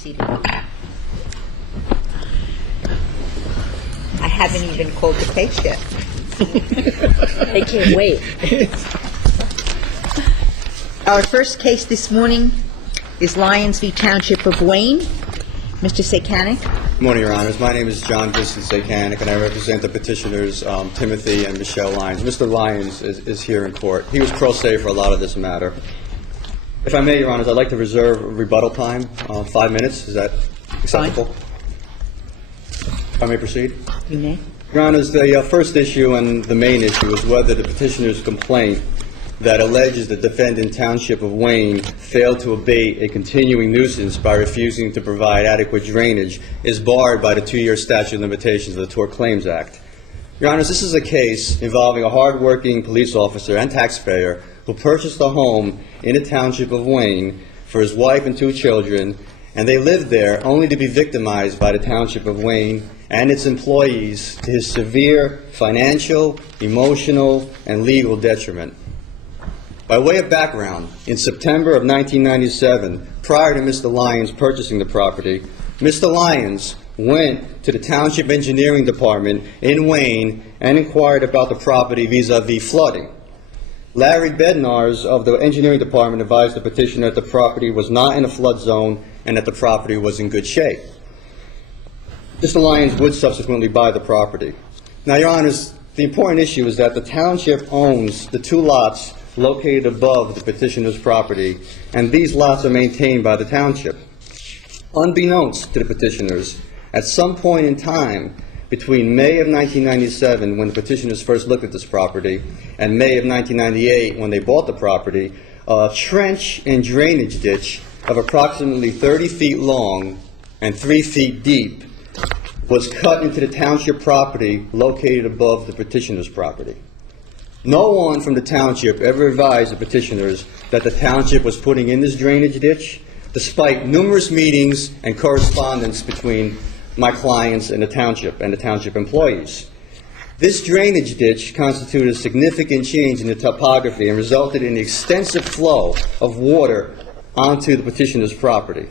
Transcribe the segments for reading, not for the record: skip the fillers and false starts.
seated. I haven't even called the case yet. They can't wait. Our first case this morning is Lyons v. Township of Wayne. Mr. Saykanic. Good morning, Your Honors. My name is John Vincent Saykanic, and I represent the petitioners Timothy and Michelle Lyons. Mr. Lyons is here in court. He was pro se for a lot of this matter. If I may, Your Honors, I'd like to reserve rebuttal time, 5 minutes. Is that acceptable? Fine. If I may proceed? You may. Your Honors, the first issue and the main issue is whether the petitioner's complaint that alleges the defendant, Township of Wayne, failed to abate a continuing nuisance by refusing to provide adequate drainage is barred by the 2-year statute of limitations of the Tort Claims Act. Your Honors, this is a case involving a hard-working police officer and taxpayer who purchased a home in the Township of Wayne for his wife and 2 children, and they lived there only to be victimized by the Township of Wayne and its employees to his severe financial, emotional, and legal detriment. By way of background, in September of 1997, prior to Mr. Lyons purchasing the property, Mr. Lyons went to the Township Engineering Department in Wayne and inquired about the property vis-a-vis flooding. Larry Bednars of the Engineering Department advised the petitioner that the property was not in a flood zone and that the property was in good shape. Mr. Lyons would subsequently buy the property. Now, Your Honors, the important issue is that the Township owns the 2 lots located above the petitioner's property, and these lots are maintained by the Township. Unbeknownst to the petitioners, at some point in time between May of 1997, when the petitioners first looked at this property, and May of 1998, when they bought the property, a trench and drainage ditch of approximately 30 feet long and 3 feet deep was cut into the Township property located above the petitioner's property. No one from the Township ever advised the petitioners that the Township was putting in this drainage ditch, despite numerous meetings and correspondence between my clients and the Township employees. This drainage ditch constituted a significant change in the topography and resulted in extensive flow of water onto the petitioner's property.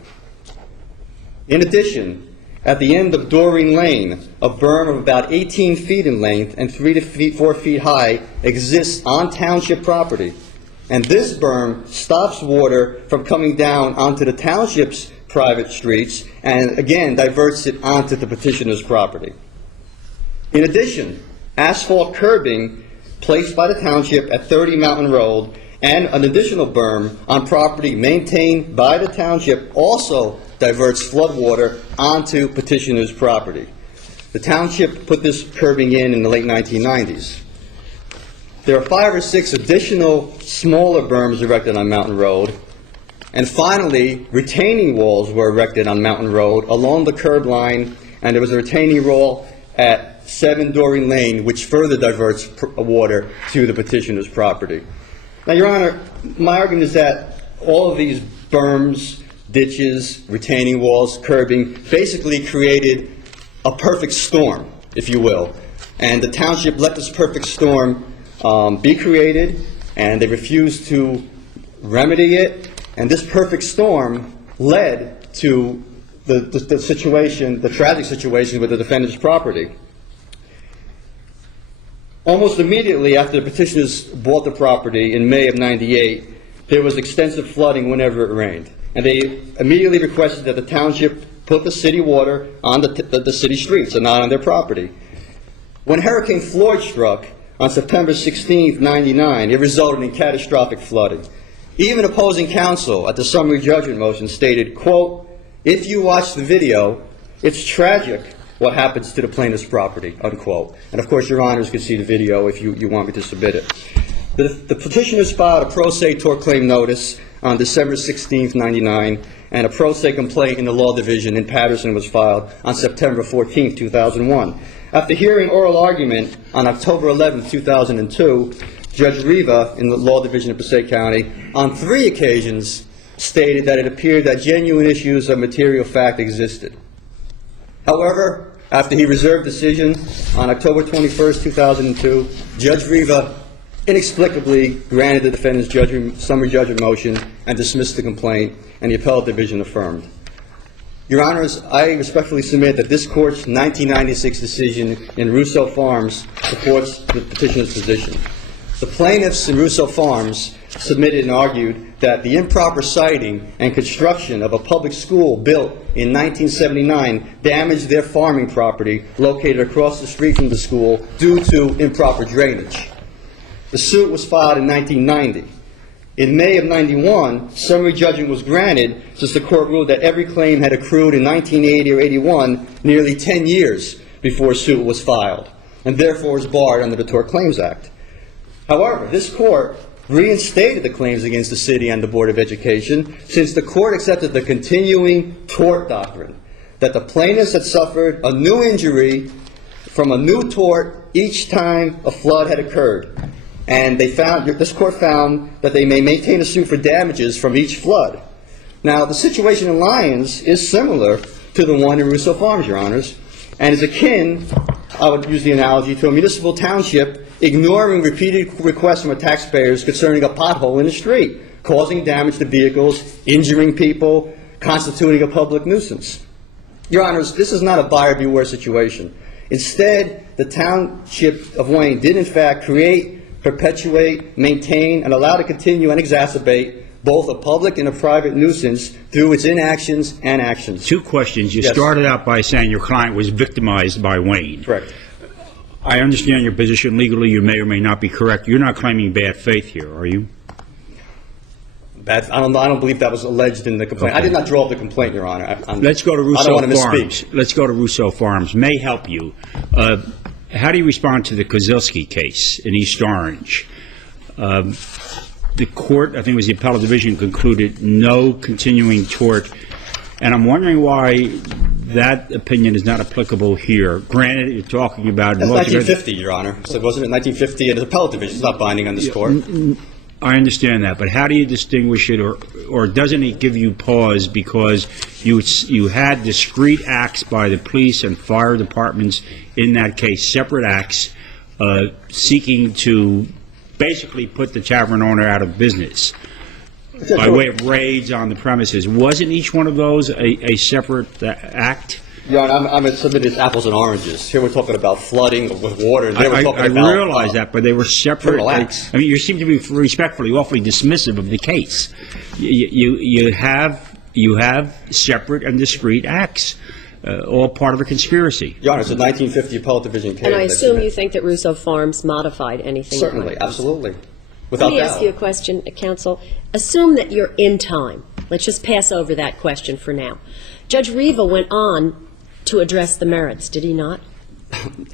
In addition, at the end of Doreen Lane, a berm of about 18 feet in length and 3 to 4 feet high exists on Township property. And this berm stops water from coming down onto the Township's private streets and, again, diverts it onto the petitioner's property. In addition, asphalt curbing placed by the Township at 30 Mountain Road and an additional berm on property maintained by the Township also diverts floodwater onto petitioner's property. The Township put this curbing in the late 1990s. There are 5 or 6 additional smaller berms erected on Mountain Road, and finally, retaining walls were erected on Mountain Road along the curb line, and there was a retaining wall at 7 Doreen Lane, which further diverts water to the petitioner's property. Now, Your Honor, my argument is that all of these berms, ditches, retaining walls, curbing, basically created a perfect storm, if you will. And the Township let this perfect storm be created, and they refused to remedy it. And this perfect storm led to the situation, the tragic situation with the defendant's property. Almost immediately after the petitioners bought the property in May of '98, there was extensive flooding whenever it rained. And they immediately requested that the Township put the city water on the city streets and not on their property. When Hurricane Floyd struck on September 16, '99, it resulted in catastrophic flooding. Even opposing counsel at the summary judgment motion stated, quote, "If you watch the video, it's tragic what happens to the plaintiff's property," unquote. And of course, Your Honors can see the video if you want me to submit it. The petitioners filed a pro se tort claim notice on December 16, '99, and a pro se complaint in the Law Division in Patterson was filed on September 14, 2001. After hearing oral argument on October 11, 2002, Judge Riva in the Law Division of Passaic County on 3 occasions stated that it appeared that genuine issues of material fact existed. However, after he reserved decision on October 21, 2002, Judge Riva inexplicably granted the defendant's summary judgment motion and dismissed the complaint, and the appellate division affirmed. Your Honors, I respectfully submit that this Court's 1996 decision in Russo Farms supports the petitioner's position. The plaintiffs in Russo Farms submitted and argued that the improper siting and construction of a public school built in 1979 damaged their farming property located across the street from the school due to improper drainage. The suit was filed in 1990. In May of 91, summary judgment was granted since the court ruled that every claim had accrued in 1980 or 81, nearly 10 years before a suit was filed, and therefore is barred under the Tort Claims Act. However, this court reinstated the claims against the city and the Board of Education since the court accepted the continuing tort doctrine, that the plaintiffs had suffered a new injury from a new tort each time a flood had occurred. And this court found that they may maintain a suit for damages from each flood. Now, the situation in Lyons is similar to the one in Russo Farms, Your Honors, and is akin, I would use the analogy, to a municipal township ignoring repeated requests from taxpayers concerning a pothole in the street, causing damage to vehicles, injuring people, constituting a public nuisance. Your Honors, this is not a buyer beware situation. Instead, the Township of Wayne did in fact create, perpetuate, maintain, and allow to continue and exacerbate both a public and a private nuisance through its inactions and actions. Two questions. You started out by saying your client was victimized by Wayne. Correct. I understand your position legally. You may or may not be correct. You're not claiming bad faith here, are you? I don't believe that was alleged in the complaint. Okay. I did not draw up the complaint, Your Honor. Let's go to Russo I don't want to Farms. misspeak. Let's go to Russo Farms. May help you. How do you respond to the Kozilski case in East Orange? The court, I think it was the appellate division, concluded no continuing tort, and I'm wondering why that opinion is not applicable here. Granted, you're talking about... That's 1950, Your Honor. So wasn't it 1950? And the appellate division is not binding on this court. I understand that, but how do you distinguish it, or doesn't it give you pause because you had discrete acts by the police and fire departments in that case, separate acts, seeking to basically put the tavern owner out of business by way of raids on the premises? Wasn't each one of those a separate act? Your Honor, I'm going to submit it's apples and oranges. Here we're talking about flooding with water. They were talking about, I realize that, but they were separate acts. I mean, you seem to be respectfully, awfully dismissive of the case. You have separate and discrete acts, all part of a conspiracy. Your Honor, it's a 1950 appellate division case. And I assume you think that Russo Farms modified anything? Certainly, absolutely. Without Let me doubt. ask you a question, counsel. Assume that you're in time. Let's just pass over that question for now. Judge Riva went on to address the merits, did he not?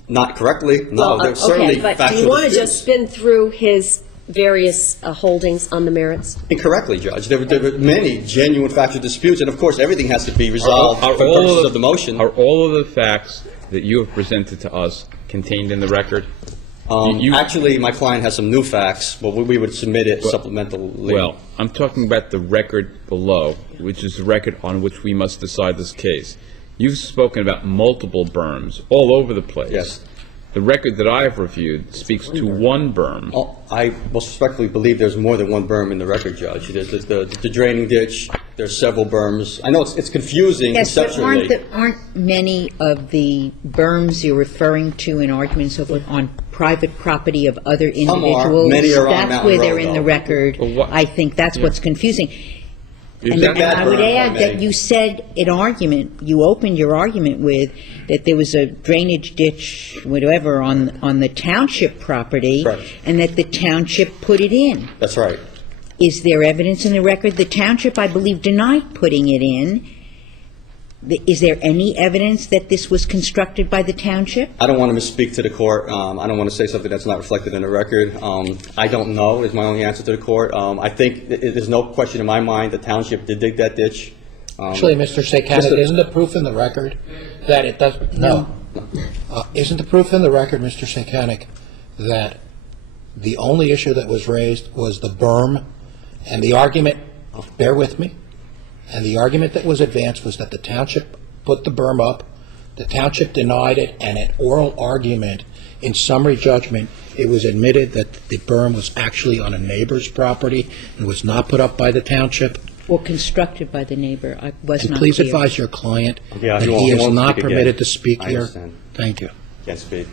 Not correctly. No, there's certainly but factual do you want to disputes. just spin through his various holdings on the merits? Incorrectly, Judge. There were many genuine factual disputes, and of course, everything has to be resolved for purposes of the motion. Are all of the facts that you have presented to us contained in the record? Actually, my client has some new facts, but we would submit it supplementally. Well, I'm talking about the record below, which is the record on which we must decide this case. You've spoken about multiple berms all over the place. Yes. The record that I have reviewed speaks to one berm. I most respectfully believe there's more than one berm in the record, Judge. There's the draining ditch. There's several berms. I know it's confusing conceptually. Yes, but aren't many of the berms you're referring to in arguments on private property of other individuals? Many are on That's Mountain where Road, they're in the though. record. Well, I think that's what's confusing. And that I would berm, add that you said in argument, you opened your argument with that there was a drainage ditch, whatever, on the township property, Correct. and that the township put it in. That's right. Is there evidence in the record? The township, I believe, denied putting it in. Is there any evidence that this was constructed by the township? I don't want to misspeak to the court. I don't want to say something that's not reflected in the record. I don't know is my only answer to the court. I think there's no question in my mind the township did dig that ditch. Actually, Mr. Saykanic, isn't the proof in the record that it does? No. Isn't the proof in the record, Mr. Saykanic, that the only issue that was raised was the berm, and the argument, bear with me, and the argument that was advanced was that the township put the berm up, the township denied it, and at oral argument, in summary judgment, it was admitted that the berm was actually on a neighbor's property and was not put up by the township? Or constructed by the neighbor. I was And not please clear. advise your client Yeah, that he won't- he he is won't not speak again. permitted to speak I here. understand. Thank you. Can't speak.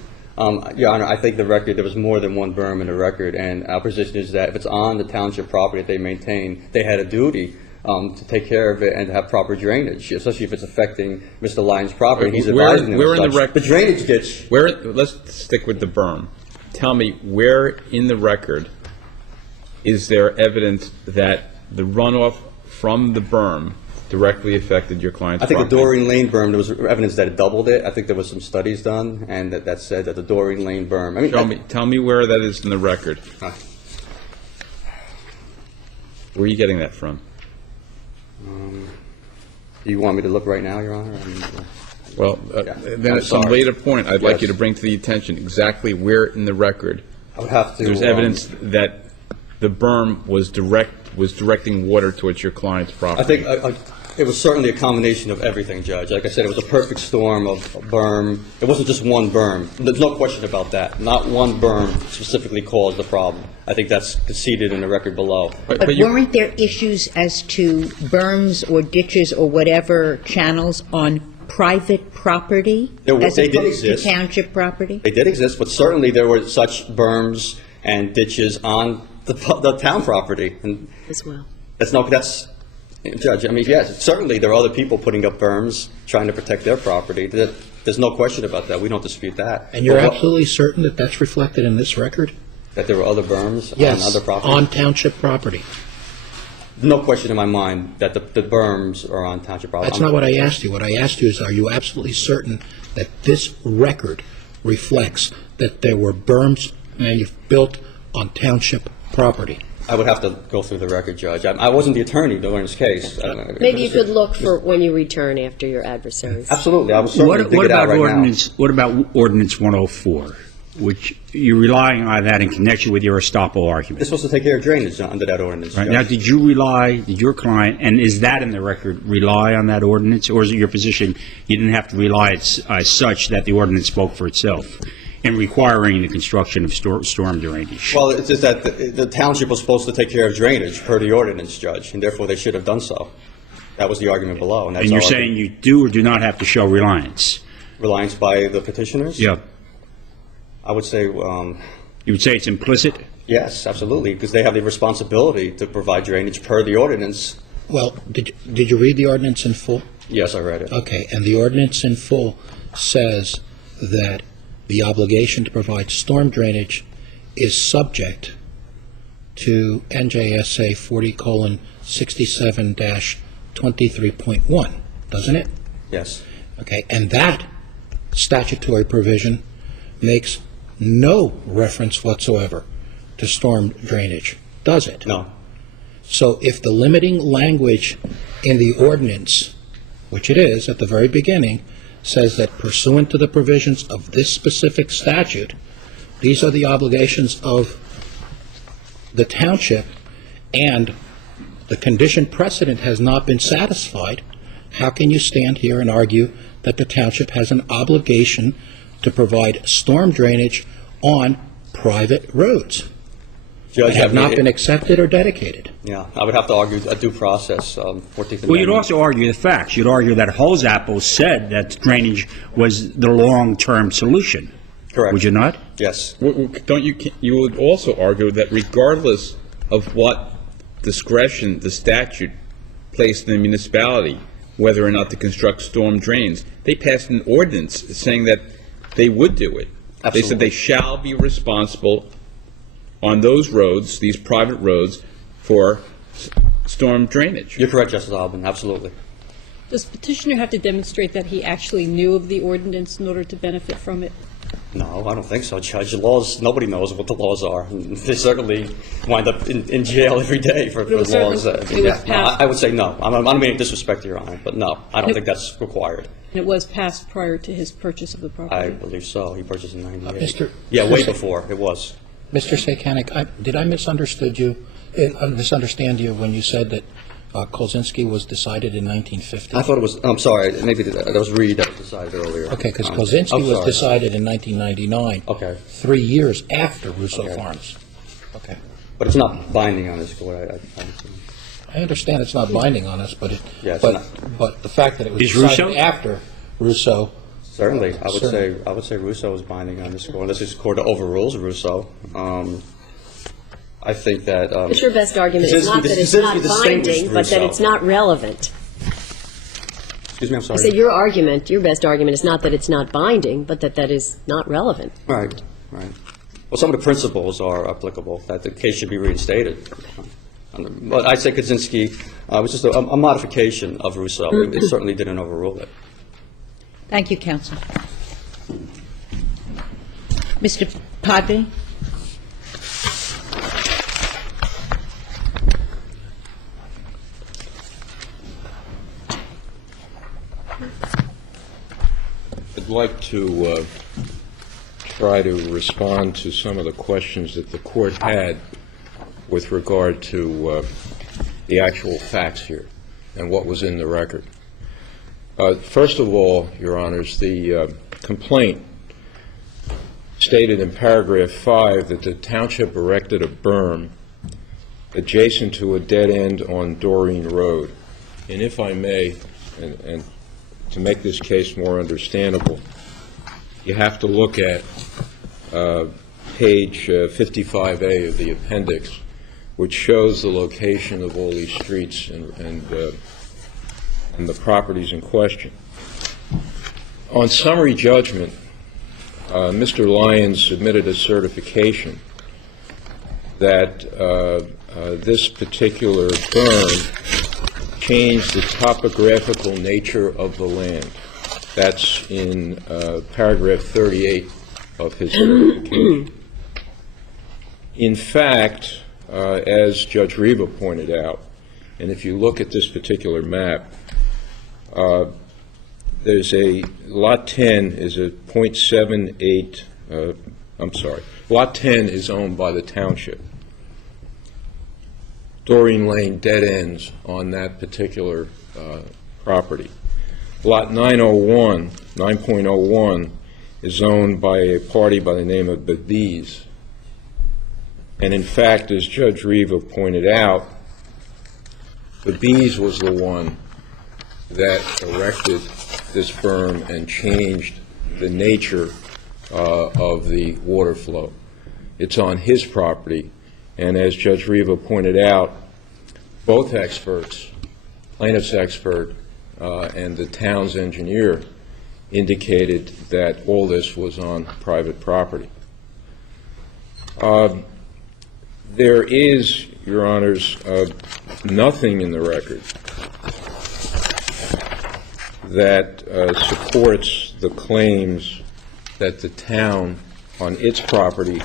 Your Honor, I think the record, there was more than one berm in the record, and our position is that if it's on the township property that they maintain, they had a duty to take care of it and to have proper drainage, especially if it's affecting Mr. Lyons' property. He's Where- advising them where as in the such. record- The drainage ditch, Let's stick with the berm. Tell me, where in the record is there evidence that the runoff from the berm directly affected your client's I think the property? Doreen Lane berm, there was evidence that it doubled it. I think there was some studies done, and that said that the Doreen Lane berm, I mean, Tell me where that is in the record. Where are you getting that from? do you want me to look right now, Your Honor? Well, Yeah, then I'm at some sorry. later point, I'd like Yes. you to bring to the attention exactly where in the record I would have to. there's evidence that the berm was directing water towards your client's property. I think it was certainly a combination of everything, Judge. Like I said, it was a perfect storm of berm. It wasn't just one berm. There's no question about that. Not one berm specifically caused the problem. I think that's conceded in the record below. But you- weren't there issues as to berms or ditches or whatever channels on private property? They did as opposed to exist. township property? They did exist, but certainly there were such berms and ditches on the town property. And as well. that's, Judge, I mean, yes, certainly there are other people putting up berms, trying to protect their property. There's no question about that. We don't dispute that. And you're But what- absolutely certain that that's reflected in this record? That there were other berms on Yes, other property? on township property. No question in my mind that the berms are on township property. That's not what I asked you. What I asked you is, are you absolutely certain that this record reflects that there were berms built on township property? I would have to go through the record, Judge. I wasn't the attorney during this case. Maybe you could look for when you return after your adversaries. Absolutely. I was certainly dig it out right now. What about Ordinance 104, which you're relying on that in connection with your estoppel argument? It's supposed to take care of drainage under that ordinance, Right. Judge. Now, did your client, and is that in the record, rely on that ordinance? Or is it your position you didn't have to rely as such that the ordinance spoke for itself in requiring the construction of storm drainage? Well, it's just that the township was supposed to take care of drainage per the ordinance, Judge, and therefore they should have done so. That was the argument below. And that's And you're our saying you do or do not have to show reliance? reliance by the petitioners? Yeah. I would say, You would say it's implicit? yes, absolutely, because they have the responsibility to provide drainage per the ordinance. Well, did you read the ordinance in full? Yes, I read it. Okay, and the ordinance in full says that the obligation to provide storm drainage is subject to NJSA 40:67-23.1, doesn't it? Yes. Okay, and that statutory provision makes no reference whatsoever to storm drainage, does it? No. So if the limiting language in the ordinance, which it is at the very beginning, says that pursuant to the provisions of this specific statute, these are the obligations of the township, and the condition precedent has not been satisfied, how can you stand here and argue that the township has an obligation to provide storm drainage on private roads Judge, that have I mean, not been accepted or dedicated? Yeah, I would have to argue a due process, 14th Amendment. Well, you'd also argue the facts. You'd argue that Holzapfel said that drainage was the long-term solution. Correct. Would you not? Yes. Don't you would also argue that regardless of what discretion the statute placed in the municipality, whether or not to construct storm drains, they passed an ordinance saying that they would do it. They said Absolutely. they shall be responsible on those roads, these private roads, for storm drainage. You're correct, Justice Alban, absolutely. Does petitioner have to demonstrate that he actually knew of the ordinance in order to benefit from it? No, I don't think so, Judge. The laws, nobody knows what the laws are. They certainly wind up in jail every day for It was laws. certainly- it was No, passed- I would say no. I don't mean to disrespect Your Honor, but no, I don't think that's required. And it was passed prior to his purchase of the I property? believe so. He purchased in '98. Mr. Yeah, way Mr. before, it was. Mr. Saykanic, did I misunderstand you when you said that Kolzinski was decided in 1950? I thought it was, I'm sorry, maybe that was Reed that was decided earlier. Okay, because I'm Kolzinski was sorry. decided in 1999. Okay. 3 years after Russo Okay. Farms. Okay. But it's not binding on this court. I understand it's not binding on us, but Yeah, it's but the fact that it was Is decided Russo? after Russo. Certainly, I would say Russo is binding on this court, unless this court overrules Russo. I think that. But your best argument is not that it's not binding, but that it's not relevant. Excuse me, I'm I sorry. said your best argument is not that it's not binding, but that is not relevant. Right, right. Well, some of the principles are applicable, that the case should be reinstated. But I'd say Kaczynski was just a modification of Russo. It certainly didn't overrule it. Thank you, counsel. Mr. Podby? I'd like to try to respond to some of the questions that the court had with regard to the actual facts here and what was in the record. First of all, Your Honors, the complaint stated in paragraph 5 that the township erected a berm adjacent to a dead end on Doreen Road. And if I may, and to make this case more understandable, you have to look at page 55A of the appendix, which shows the location of all these streets and the properties in question. On summary judgment, Mr. Lyons submitted a certification that this particular berm changed the topographical nature of the land. That's in paragraph 38 of his certification. In fact, as Judge Riva pointed out, and if you look at this particular map, there's a lot 10 is a .78. Lot 10 is owned by the township. Doreen Lane dead ends on that particular property. Lot 9.01 is owned by a party by the name of Badiz. And in fact, as Judge Riva pointed out, Badiz was the one that erected this berm and changed the nature of the water flow. It's on his property, and as Judge Riva pointed out, both experts, plaintiff's expert and the town's engineer, indicated that all this was on private property. There is, Your Honors, nothing in the record that supports the claims that the town on its property,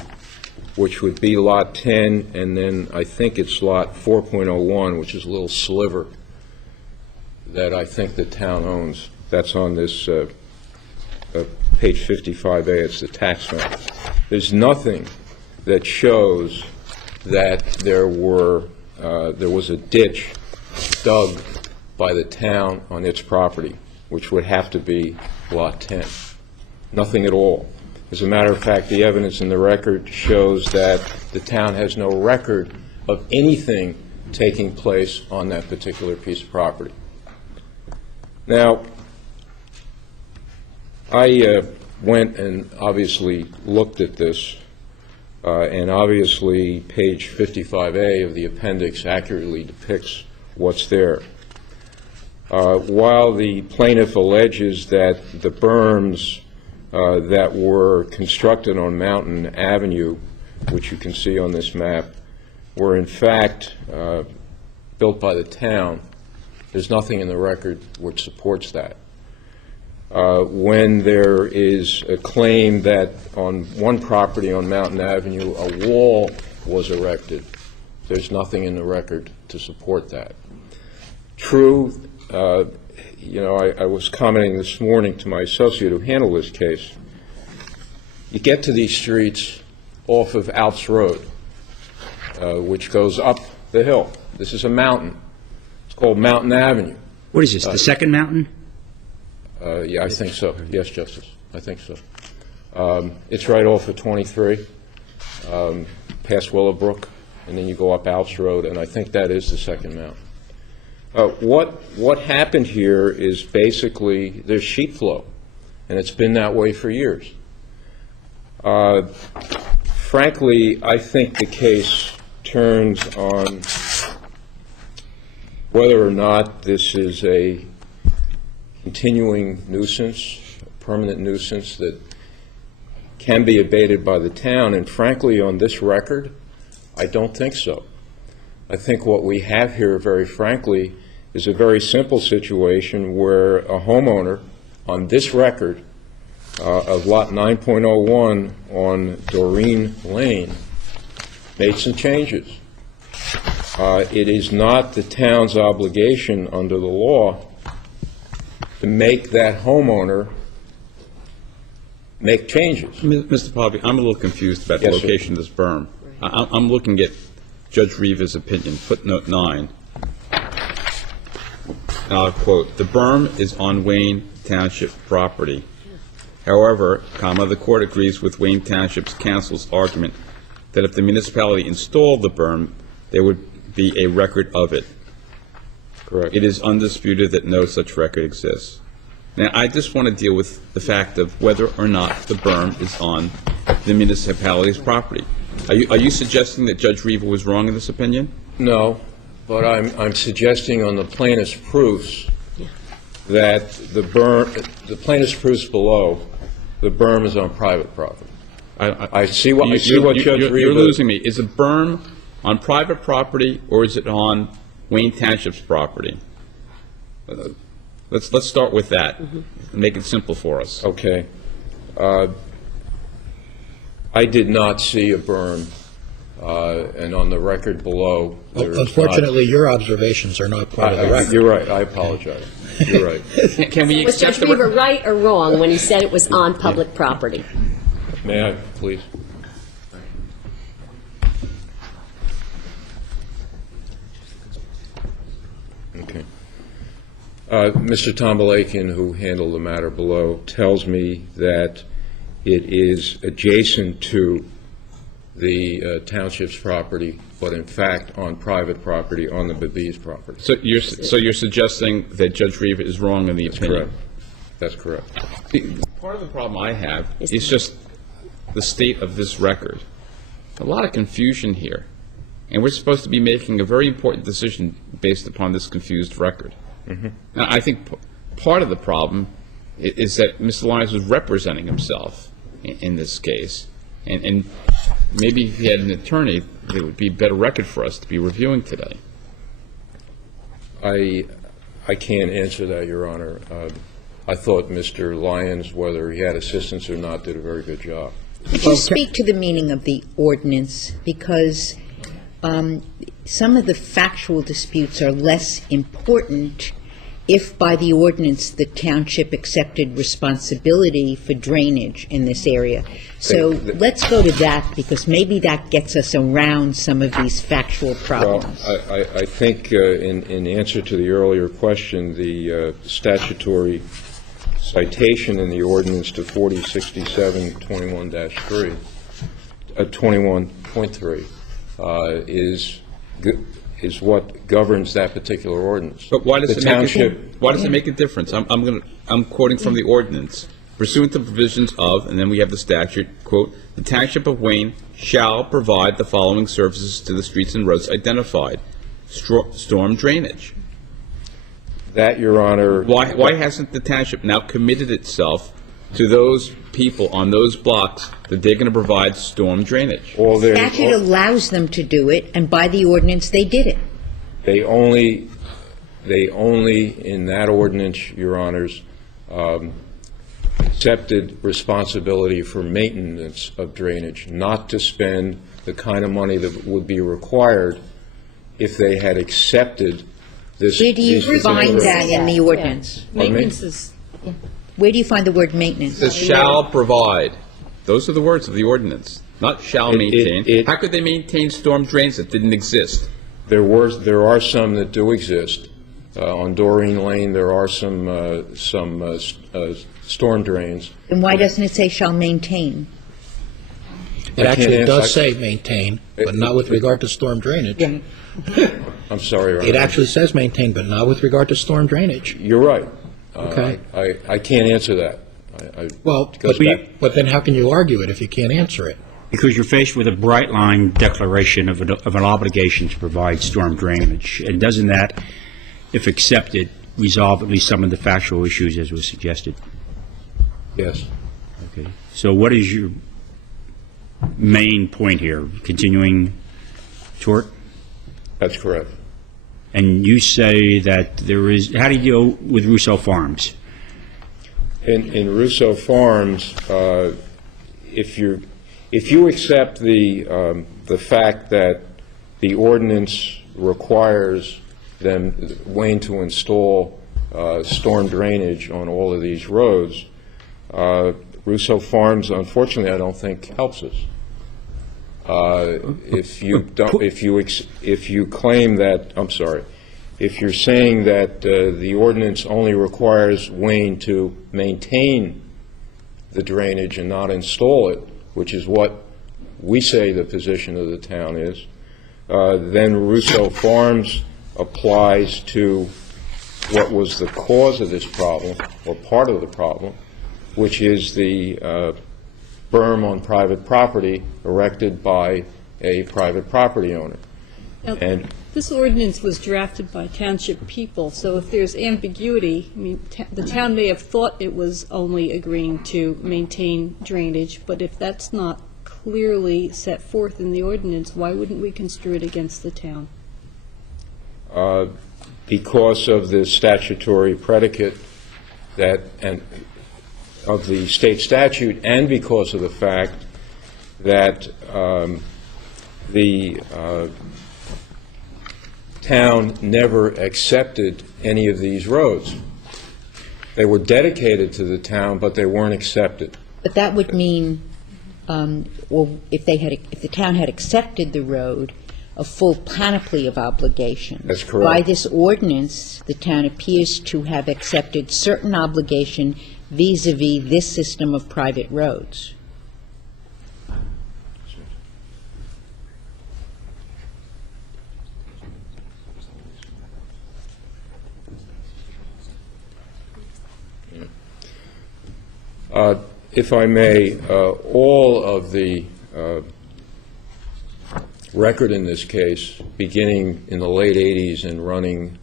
which would be lot 10, and then I think it's lot 4.01, which is a little sliver that I think the town owns. That's on this page 55A. It's the tax map. There's nothing that shows that there was a ditch dug by the town on its property, which would have to be lot 10. Nothing at all. As a matter of fact, the evidence in the record shows that the town has no record of anything taking place on that particular piece of property. Now, I went and obviously looked at this, and obviously page 55A of the appendix accurately depicts what's there. While the plaintiff alleges that the berms that were constructed on Mountain Avenue, which you can see on this map, were in fact built by the town, there's nothing in the record which supports that. When there is a claim that on one property on Mountain Avenue a wall was erected, there's nothing in the record to support that. True, I was commenting this morning to my associate who handled this case. You get to these streets off of Alps Road, which goes up the hill. This is a mountain. It's called Mountain Avenue. What is this, the second mountain? Yeah, I think so. Yes, Justice. I think so. It's right off of 23, past Willowbrook, and then you go up Alps Road, and I think that is the second mountain. What happened here is basically there's sheet flow, and it's been that way for years. Frankly, I think the case turns on whether or not this is a continuing nuisance, a permanent nuisance that can be abated by the town, and frankly, on this record, I don't think so. I think what we have here, very frankly, is a very simple situation where a homeowner on this record of Lot 9.01 on Doreen Lane made some changes. It is not the town's obligation under the law to make that homeowner make changes. Mr. Poppy, I'm a little confused about the Yes, sir. location of this berm. I'm looking at Judge Riva's opinion, footnote 9. I'll quote, "The berm is on Wayne Township property. However, the court agrees with Wayne Township's counsel's argument that if the municipality installed the berm, there would be a record of it. Correct. It is undisputed that no such record exists." Now, I just want to deal with the fact of whether or not the berm is on the municipality's property. Are you suggesting that Judge Riva was wrong in this opinion? No, but I'm suggesting on the plaintiff's proofs that the plaintiff's proofs below, the berm is on private property. I see what Judge Riva... You're losing me. Is a berm on private property or is it on Wayne Township's property? Let's start with that and make it simple for us. Okay. I did not see a berm, and on the record below, there is not... Unfortunately, your observations are not part of the record. You're right. I apologize. You're right. Can we Was accept Judge the... Riva right or wrong when he said it was on public property? May I, please? Okay. Mr. Tombalakian, who handled the matter below, tells me that it is adjacent to the township's property, but in fact on private property, on the Babis property. So you're suggesting that Judge Riva is wrong in the opinion? That's correct. Part of the problem I have is just the state of this record. A lot of confusion here, and we're supposed to be making a very important decision based upon this confused record. Now, I think part of the problem is that Mr. Lyons was representing himself in this case, and maybe if he had an attorney, it would be a better record for us to be reviewing today. I can't answer that, Your Honor. I thought Mr. Lyons, whether he had assistance or not, did a very good job. Could you speak to the meaning of the ordinance? Because some of the factual disputes are less important if by the ordinance the township accepted responsibility for drainage in this area. So let's go to that, because maybe that gets us around some of these factual problems. Well, I think in answer to the earlier question, the statutory citation in the ordinance to 4067-21-3, 21.3, is what governs that particular ordinance. But why does The it township- make a difference? I'm quoting from the ordinance. Pursuant to provisions of, and then we have the statute, quote, "The Township of Wayne shall provide the following services to the streets and roads identified. Storm drainage." That, Your Honor... Why hasn't the township now committed itself to those people on those blocks that they're going to provide storm drainage? All The their- statute allows them to do it, and by the ordinance, they did it. They only, in that ordinance, Your Honors, accepted responsibility for maintenance of drainage, not to spend the kind of money that would be required if they had accepted this. Where do you these find particular- that in the ordinance? Pardon me? Maintenance is, Where do you find the word maintenance? It says shall provide. Those are the words of the ordinance, not shall maintain. How could they maintain storm drains that didn't exist? There are some that do exist. On Doreen Lane, there are some storm drains. And why doesn't it say shall maintain? It I can't actually answer- does say maintain, but not with regard to storm drainage. I'm sorry, Your It Honor. actually says maintain, but not with regard to storm drainage. You're right. Okay. I can't answer that. Well, It goes back. but then how can you argue it if you can't answer it? Because you're faced with a bright line declaration of an obligation to provide storm drainage. And doesn't that, if accepted, resolve at least some of the factual issues as was suggested? Yes. Okay. So what is your main point here? Continuing tort? That's correct. And you say that there is, how do you deal with Russo Farms? In Russo Farms, if you accept the fact that the ordinance requires Wayne to install storm drainage on all of these roads, Russo Farms, unfortunately, I don't think helps us. If you claim that, I'm sorry, if you're saying that the ordinance only requires Wayne to maintain the drainage and not install it, which is what we say the position of the town is, then Russo Farms applies to what was the cause of this problem, or part of the problem, which is the berm on private property erected by a private property owner. Now, And this ordinance was drafted by township people, so if there's ambiguity, I mean, the town may have thought it was only agreeing to maintain drainage, but if that's not clearly set forth in the ordinance, why wouldn't we construe it against the town? because of the statutory predicate of the state statute, and because of the fact that the town never accepted any of these roads. They were dedicated to the town, but they weren't accepted. But that would mean, well, if the town had accepted the road, a full panoply of obligations. That's correct. By this ordinance, the town appears to have accepted certain obligation vis-à-vis this system of private roads. If I may, all of the record in this case, beginning in the late 80s and running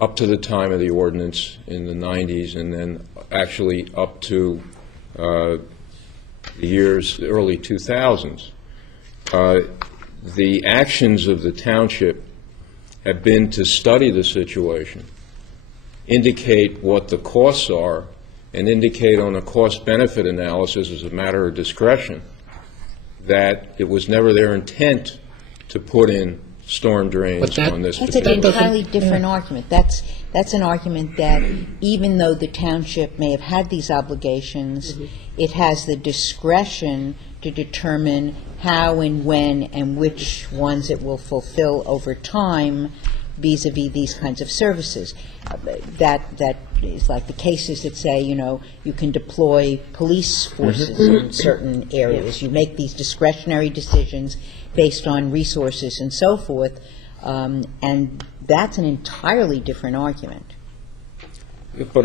up to the time of the ordinance in the 90s, and then actually up to the early 2000s, the actions of the township have been to study the situation, indicate what the costs are, and indicate on a cost-benefit analysis as a matter of discretion that it was never their intent to put in storm drains on this That's an particular. entirely different argument. That's an argument that even though the township may have had these obligations, it has the discretion to determine how and when and which ones it will fulfill over time vis-à-vis these kinds of services. That is like the cases that say, you can deploy police forces in certain areas. You make these discretionary decisions based on resources and so forth, and that's an entirely different argument. But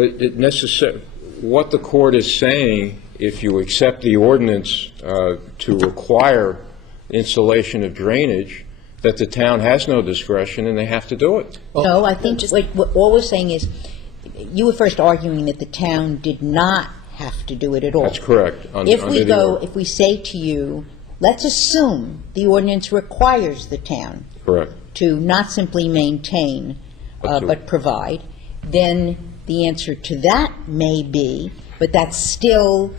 what the court is saying, if you accept the ordinance to require installation of drainage, that the town has no discretion and they have to do it. No, I think what all we're saying is, you were first arguing that the town did not have to do it at all. That's correct. If we say to you, let's assume the ordinance requires the town Correct. to not simply maintain, but provide, then the answer to that may be, but that's still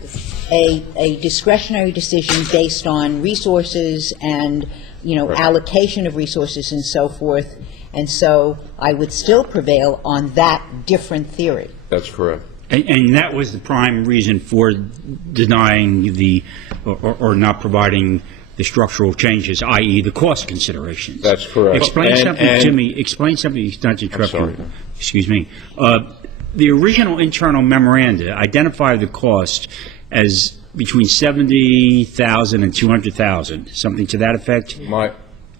a discretionary decision based on resources and, Right. allocation of resources and so forth, and so I would still prevail on that different theory. That's correct. And that was the prime reason for denying or not providing the structural changes, i.e. the cost considerations. That's correct. Explain something to me, not to interrupt sorry. you. Excuse me. The original internal memoranda identified the cost as between $70,000 and $200,000, something to that effect?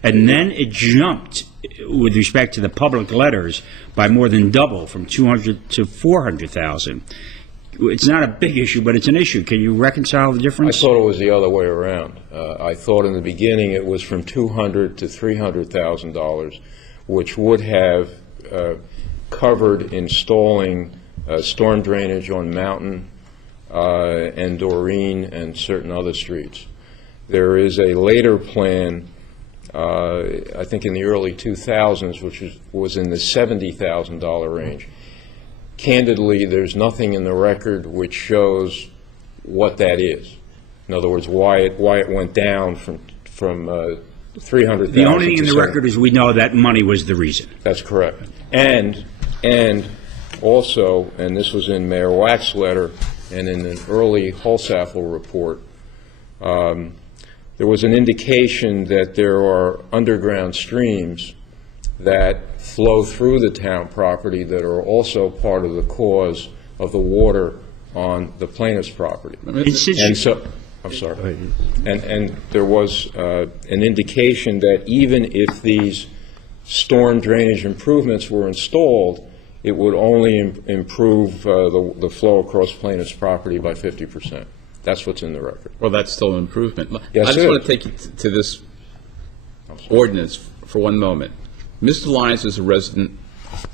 And then it jumped with respect to the public letters by more than double, from 200 to 400,000. It's not a big issue, but it's an issue. Can you reconcile the I difference? thought it was the other way around. I thought in the beginning it was from $200,000 to $300,000, which would have covered installing storm drainage on Mountain and Doreen and certain other streets. There is a later plan, I think in the early 2000s, which was in the $70,000 range. Candidly, there's nothing in the record which shows what that is. In other words, why it went down from 300,000. The only thing in the record is we know that money was the reason. That's correct. And also, and this was in Mayor Wack's letter and in an early Holsapple report, there was an indication that there are underground streams that flow through the town property that are also part of the cause of the water on the plaintiff's property. And so, I'm sorry. And there was an indication that even if these storm drainage improvements were installed, it would only improve the flow across plaintiff's property by 50%. That's what's in the record. Well, that's still an improvement. Yes, I just it want is. to take you to this ordinance for one moment. Mr. Lyons is a resident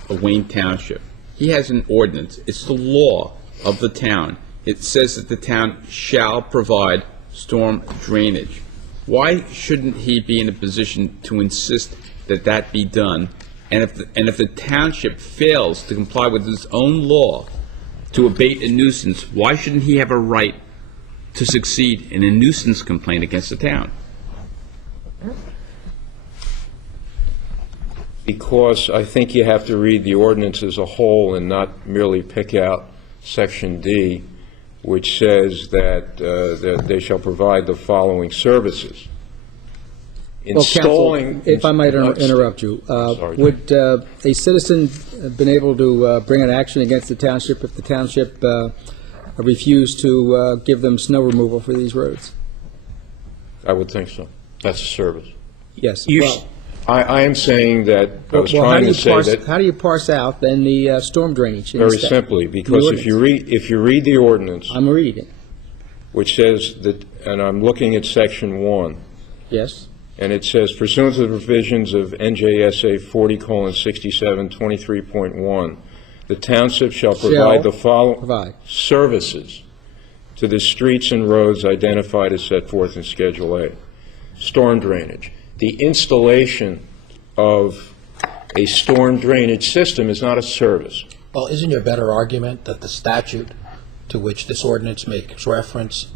of Wayne Township. He has an ordinance. It's the law of the town. It says that the town shall provide storm drainage. Why shouldn't he be in a position to insist that that be done? And if the township fails to comply with its own law to abate a nuisance, why shouldn't he have a right to succeed in a nuisance complaint against the town? Because I think you have to read the ordinance as a whole and not merely pick out Section D, which says that they shall provide the following services. Well, counsel, if I might interrupt you, Sorry. would a citizen have been able to bring an action against the township if the township refused to give them snow removal for these roads? I would think so. That's a service. Yes. You- Well, I am saying that, I was well, trying to say that how do you parse out then the storm drainage? in very the simply, because the if you read the ordinance, I'm reading. which says that, and I'm looking at Section 1, Yes. and it says pursuant to the provisions of NJSA 40:67-23.1, the township shall provide the following provide. services to the streets and roads identified as set forth in Schedule A. Storm drainage. The installation of a storm drainage system is not a service. Well, isn't your better argument that the statute to which this ordinance makes reference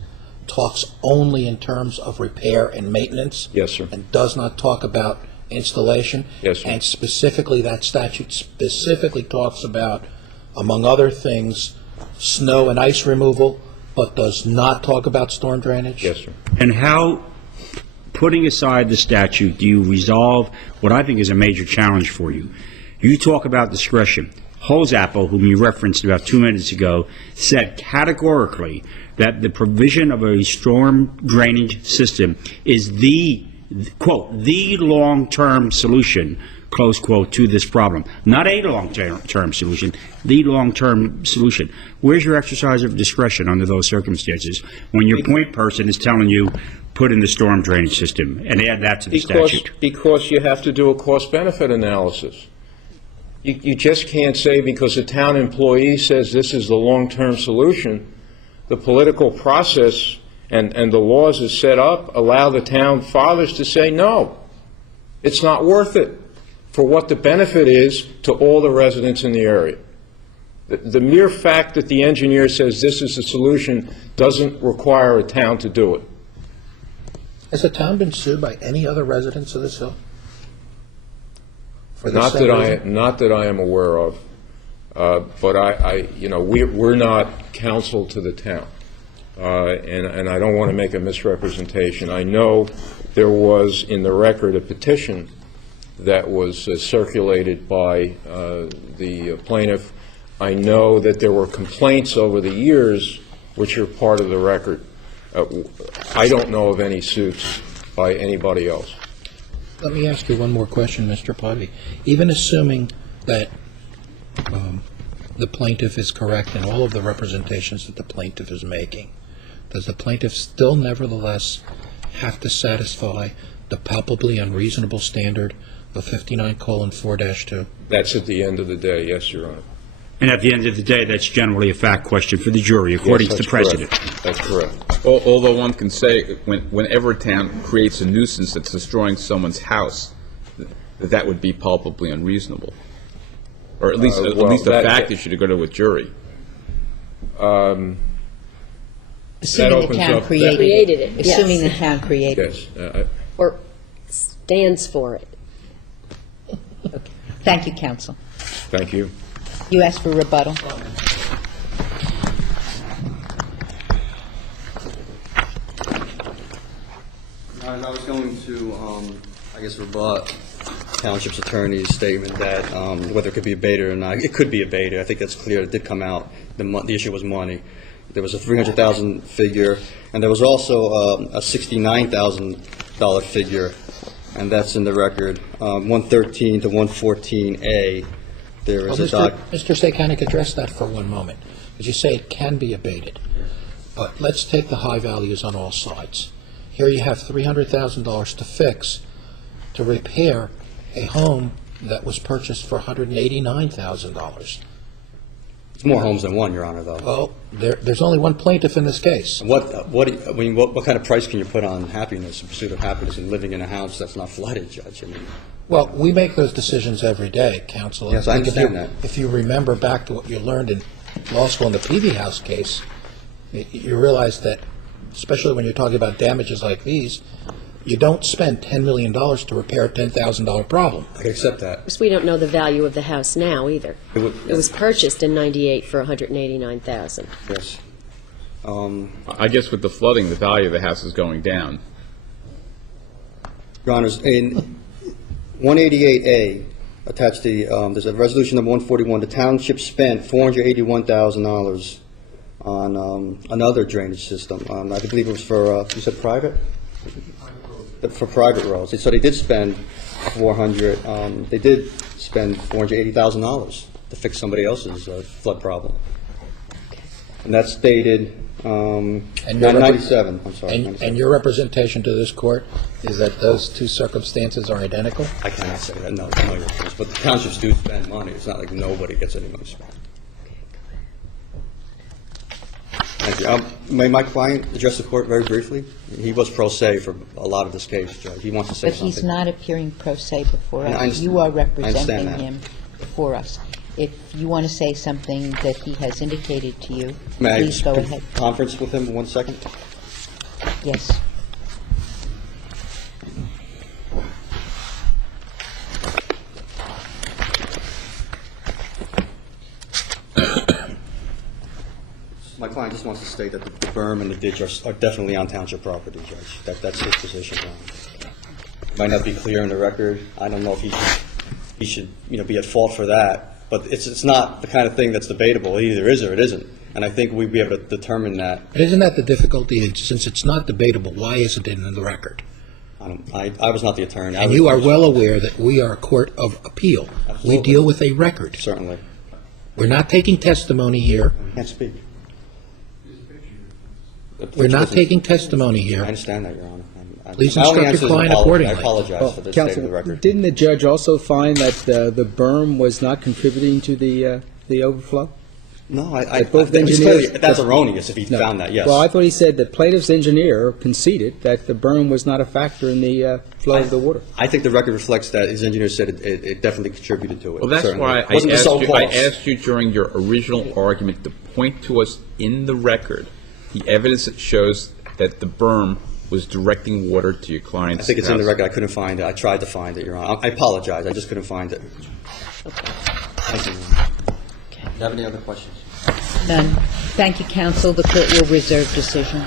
talks only in terms of repair and maintenance? Yes, sir. And does not talk about installation? Yes, sir. And specifically, that statute specifically talks about, among other things, snow and ice removal, but does not talk about storm drainage? Yes, sir. And how, putting aside the statute, do you resolve what I think is a major challenge for you? You talk about discretion. Holsapple, whom you referenced about 2 minutes ago, said categorically that the provision of a storm drainage system is the, quote, the long-term solution, close quote, to this problem. Not a long-term solution, the long-term solution. Where's your exercise of discretion under those circumstances when your point person is telling you, put in the storm drainage system and add that to the statute? Because you have to do a cost-benefit analysis. You just can't say because a town employee says this is the long-term solution, the political process and the laws is set up allow the town fathers to say, no, it's not worth it for what the benefit is to all the residents in the area. The mere fact that the engineer says this is the solution doesn't require a town to do it. Has the town been sued by any other residents of this hill? For the Not same that reason? I am aware of, but we're not counsel to the town, and I don't want to make a misrepresentation. I know there was in the record a petition that was circulated by the plaintiff. I know that there were complaints over the years, which are part of the record. I don't know of any suits by anybody else. Let me ask you one more question, Mr. Pavey. Even assuming that the plaintiff is correct in all of the representations that the plaintiff is making, does the plaintiff still nevertheless have to satisfy the palpably unreasonable standard of 59:4-2? That's at the end of the day, yes, Your Honor. And at the end of the day, that's generally a fact question for the jury, according to Yes, the that's precedent. correct. That's correct. Although one can say, whenever a town creates a nuisance that's destroying someone's house, that would be palpably unreasonable. Or at least a fact issue to go to a jury. Assuming the opens town up- Created it, yes. Assuming the town created it. Yes. Or stands for it. Thank you, counsel. Thank you. You asked for rebuttal. I was going to, rebut Township's attorney's statement that whether it could be abated or not, it could be abated. I think that's clear. It did come out. The issue was money. There was a $300,000 figure, and there was also a $69,000 figure, and that's in the record. 113 to 114A, there is a doc. Mr. Saykanic, address that for one moment. As you say, it can be abated. But let's take the high values on all sides. Here you have $300,000 to fix, to repair a home that was purchased for $189,000. It's more homes than one, Your Honor, though. Well, there's only one plaintiff in this case. What kind of price can you put on happiness, the pursuit of happiness, and living in a house that's not flooded, Judge? I mean, Well, we make those decisions every day, counsel. Yes, I think understand that. If you remember back to what you learned in law school in the Peavy House case, you realize that, especially when you're talking about damages like these, you don't spend $10 million to repair a $10,000 problem. I can accept that. Because we don't know the value of the house now either. It was purchased in '98 for $189,000. Yes. I guess with the flooding, the value of the house is going down. Your Honors, in 188A, attached to, there's a resolution number 141, the township spent $481,000 on another drainage system. I believe it was for, you said private? For private roads. So they did spend they did spend $480,000 to fix somebody else's flood problem. And that's dated 1997, I'm sorry. 97. And your representation to this court is that those two circumstances are identical? I cannot say that, no, Your Honor. But the townships do spend money. It's not like nobody gets any money spent. Thank you. May my client address the court very briefly? He was pro se for a lot of this case, Judge. He wants to say But something. he's not appearing pro se before I us. understand. You are I understand representing that. him before us. If you want to say something that he has indicated to you, May I please go ahead. conference with him 1 second? Yes. My client just wants to state that the berm and the ditch are definitely on township property, Judge. That's his position. Might not be clear in the record. I don't know if he should be at fault for that. But it's not the kind of thing that's debatable. It either is or it isn't. And I think we'd be able to determine that. But isn't that the difficulty? Since it's not debatable, why isn't it in the record? I was not the attorney. And you are well aware that we are a court of appeal. Absolutely. We deal with a record. Certainly. We're not taking testimony here. I can't speak. We're not taking testimony I here. understand that, Your Honor. Please My only instruct answer your is client apology. accordingly. I apologize for the state of the record. Didn't the judge also find that the berm was not contributing to the overflow? No, both engineers- that's erroneous if he found that, yes. Well, I thought he said the plaintiff's engineer conceded that the berm was not a factor in the flow of the water. I think the record reflects that his engineer said it definitely contributed to it. Well, that's certainly. why It wasn't the sole I cause. asked you during your original argument to point to us in the record the evidence that shows that the berm was directing water to your client's I think it's in the house. record. I couldn't find it. I tried to find it, Your Honor. I apologize. I just couldn't find it. Thank you. Do you have any other questions? None. Thank you, counsel. The court will reserve decision.